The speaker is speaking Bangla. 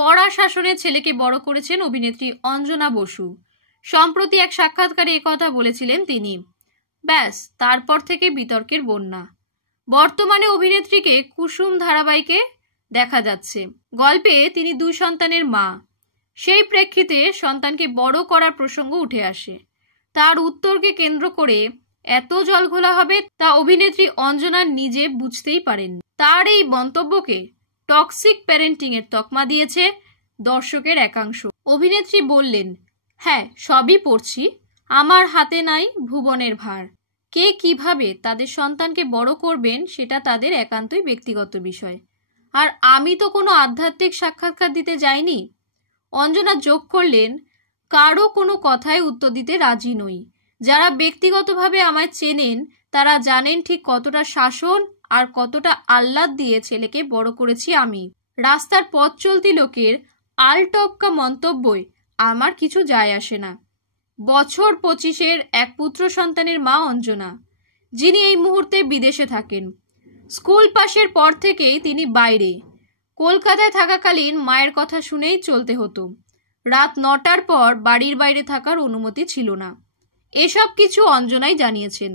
কড়া শাসনে ছেলেকে বড় করেছেন অভিনেত্রী অঞ্জনা বসু। সম্প্রতি এক সাক্ষাৎকারে একথা বলেছিলেন তিনি। ব্যাস, তারপর থেকে বিতর্কের বন্যা। বর্তমানে অভিনেত্রীকে কুসুম ধারাবাহিকে দেখা যাচ্ছে। গল্পে তিনি 2 সন্তানের মা। সেই প্রেক্ষিতে সন্তানকে বড় করার প্রসঙ্গ উঠে আসে। তার উত্তরকে কেন্দ্র করে এত জলঘোলা হবে তা অভিনেত্রী অঞ্জনা নিজে বুঝতেই পারেন। তার এই মন্তব্যকে টক্সিক প্যারেন্টিং এর তকমা দিয়েছে দর্শকের একাংশ। অভিনেত্রী বললেন, হ্যাঁ, সবই পড়ছি, আমার হাতে নাই ভুবনের ভার। কে কিভাবে তাদের সন্তানকে বড় করবেন সেটা তাদের একান্তই ব্যক্তিগত বিষয়। আর আমি তো কোনো আধ্যাত্মিক সাক্ষাৎকার দিতে যাইনি। অঞ্জনা যোগ করলেন, কারো কোনো কথায় উত্তর দিতে রাজি নই। যারা ব্যক্তিগতভাবে আমায় চেনেন তারা জানেন ঠিক কতটা শাসন আর কতটা আহ্লাদ দিয়ে ছেলেকে বড় করেছি আমি। রাস্তার পথ চলতি লোকের আলটপকা মন্তব্যই আমার কিছু যায় আসে না। বছর 25-এর এক পুত্র সন্তানের মা অঞ্জনা, যিনি এই মুহূর্তে বিদেশে থাকেন। স্কুল পাশের পর থেকেই তিনি বাইরে। কলকাতায় থাকাকালীন মায়ের কথা শুনেই চলতে হতো। রাত 9টার পর বাড়ির বাইরে থাকার অনুমতি ছিল না। এসব কিছু অঞ্জনাই জানিয়েছেন।